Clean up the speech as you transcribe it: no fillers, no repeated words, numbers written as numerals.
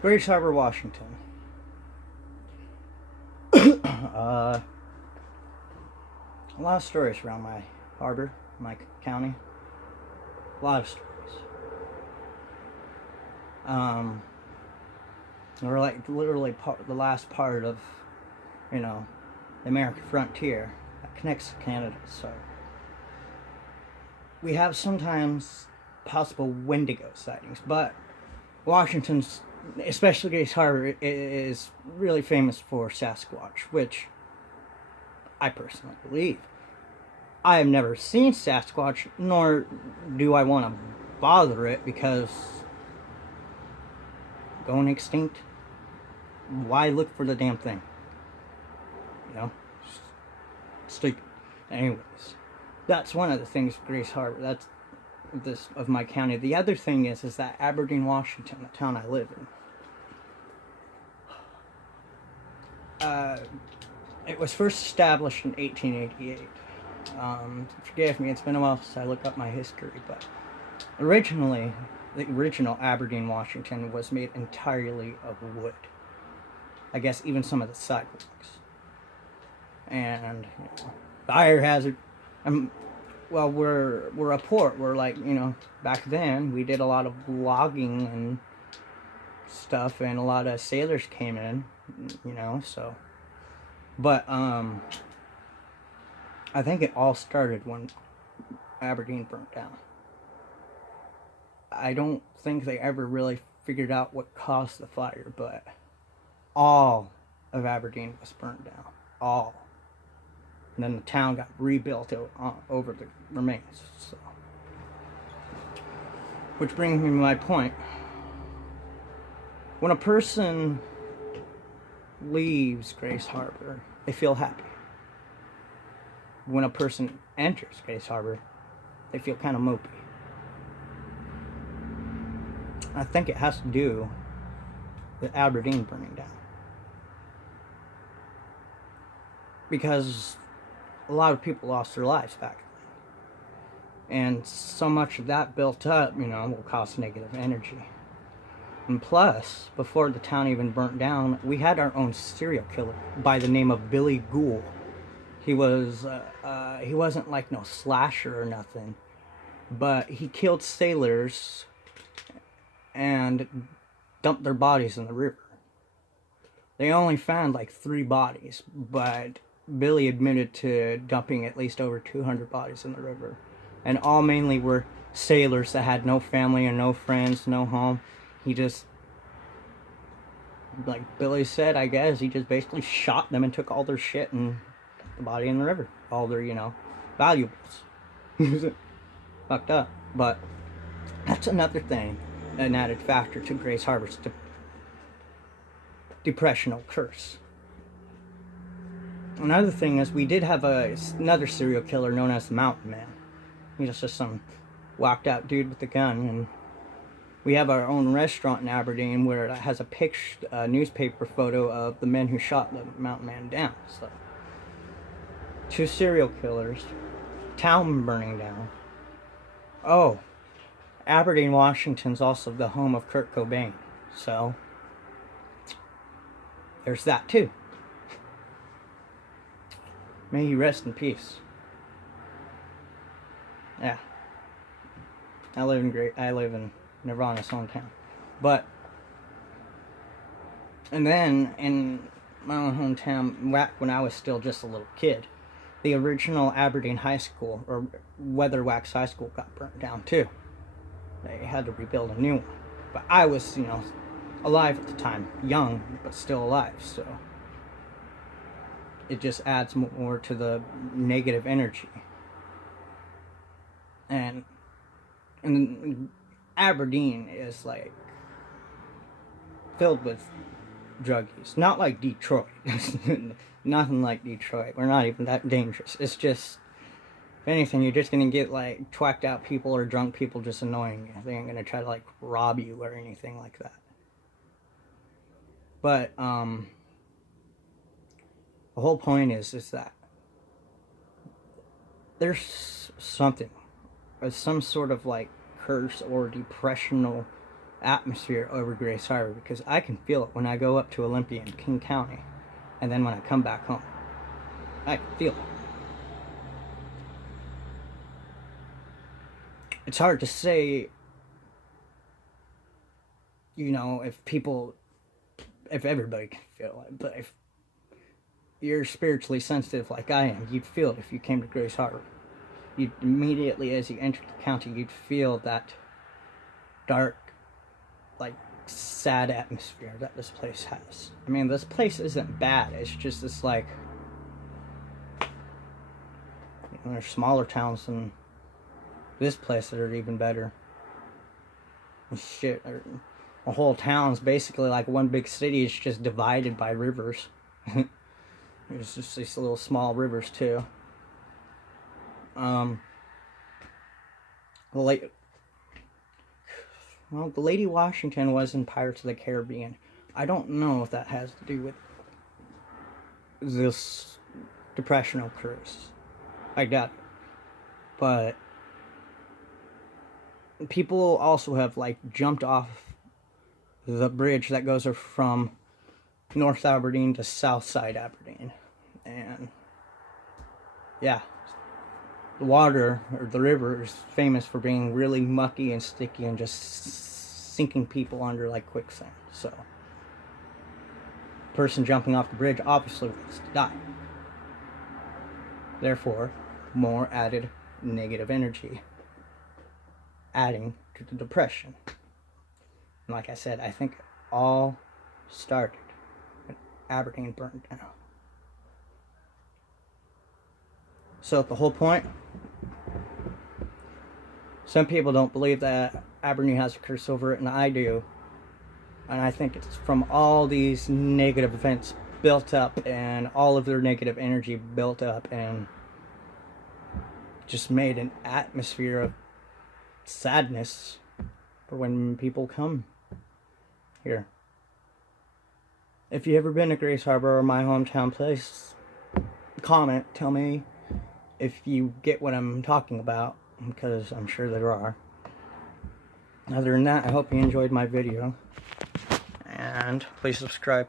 Grace Harbor, Washington. A lot of stories around my harbor, my county. A lot of stories. Um, we're like literally the last part of, the American frontier that connects to Canada. So we have sometimes possible Wendigo sightings, but Washington's, especially Grace Harbor, is really famous for Sasquatch, which I personally believe. I have never seen Sasquatch, nor do I want to bother it because going extinct. Why look for the damn thing? You know, stupid. Anyways, that's one of the things with Grace Harbor. That's this of my county. The other thing is that Aberdeen, Washington, the town I live in, it was first established in 1888. Forgive me, it's been a while since I looked up my history, but originally, the original Aberdeen, Washington was made entirely of wood. I guess even some of the sidewalks. And fire hazard. Well, we're a port. We're like, back then we did a lot of logging and stuff, and a lot of sailors came in, so. But I think it all started when Aberdeen burnt down. I don't think they ever really figured out what caused the fire, but all of Aberdeen was burnt down. All. And then the town got rebuilt over the remains. So. Which brings me to my point. When a person leaves Grace Harbor, they feel happy. When a person enters Grace Harbor, they feel kind of mopey. I think it has to do with Aberdeen burning down. Because a lot of people lost their lives back then. And so much of that built up, will cause negative energy. And plus, before the town even burnt down, we had our own serial killer by the name of Billy Gould. He wasn't like no slasher or nothing, but he killed sailors and dumped their bodies in the river. They only found like 3 bodies, but Billy admitted to dumping at least over 200 bodies in the river. And all mainly were sailors that had no family and no friends, no home. He just, like Billy said, I guess, he just basically shot them and took all their shit and dumped the body in the river. All their, valuables. Fucked up. But that's another thing, an added factor to Grace Harbor's depressional curse. Another thing is we did have another serial killer known as the Mountain Man. He's just some whacked out dude with a gun, and we have our own restaurant in Aberdeen where it has a newspaper photo of the men who shot the Mountain Man down. So, 2 serial killers, town burning down. Oh, Aberdeen, Washington's also the home of Kurt Cobain. So, there's that too. May he rest in peace. Yeah. I live in Nirvana's hometown. But, and then in my own hometown, back when I was still just a little kid, the original Aberdeen High School, or Weatherwax High School, got burnt down too. They had to rebuild a new one. But I was, alive at the time. Young, but still alive, so it just adds more to the negative energy. And Aberdeen is like filled with druggies. Not like Detroit. Nothing like Detroit. We're not even that dangerous. It's just, if anything, you're just gonna get like twacked out people or drunk people just annoying you. They ain't gonna try to like rob you or anything like that. But the whole point is that there's something, or some sort of like curse or depressional atmosphere over Grace Harbor, because I can feel it when I go up to Olympia in King County, and then when I come back home. I can feel it. It's hard to say, you know, if everybody can feel it, but if you're spiritually sensitive like I am, you'd feel it if you came to Grace Harbor. You'd immediately, as you entered the county, you'd feel that dark, like, sad atmosphere that this place has. I mean, this place isn't bad. It's just this, like, you know, there's smaller towns than this place that are even better. Shit, a whole town's basically like one big city. It's just divided by rivers. There's just these little small rivers too. The Lady Washington was in Pirates of the Caribbean. I don't know if that has to do with this depressional cruise. I doubt it. But people also have, like, jumped off the bridge that goes from North Aberdeen to Southside Aberdeen. And yeah, the water, or the river, is famous for being really mucky and sticky and just sinking people under like quicksand. So, person jumping off the bridge obviously wants to die. Therefore, more added negative energy, adding to the depression. And like I said, I think it all started when Aberdeen burned down. So the whole point, some people don't believe that Aberdeen has a curse over it, and I do. And I think it's from all these negative events built up, and all of their negative energy built up, and just made an atmosphere of sadness for when people come here. If you ever been to Grace Harbor or my hometown place, comment, tell me if you get what I'm talking about, because I'm sure there are. Other than that, I hope you enjoyed my video, and please subscribe.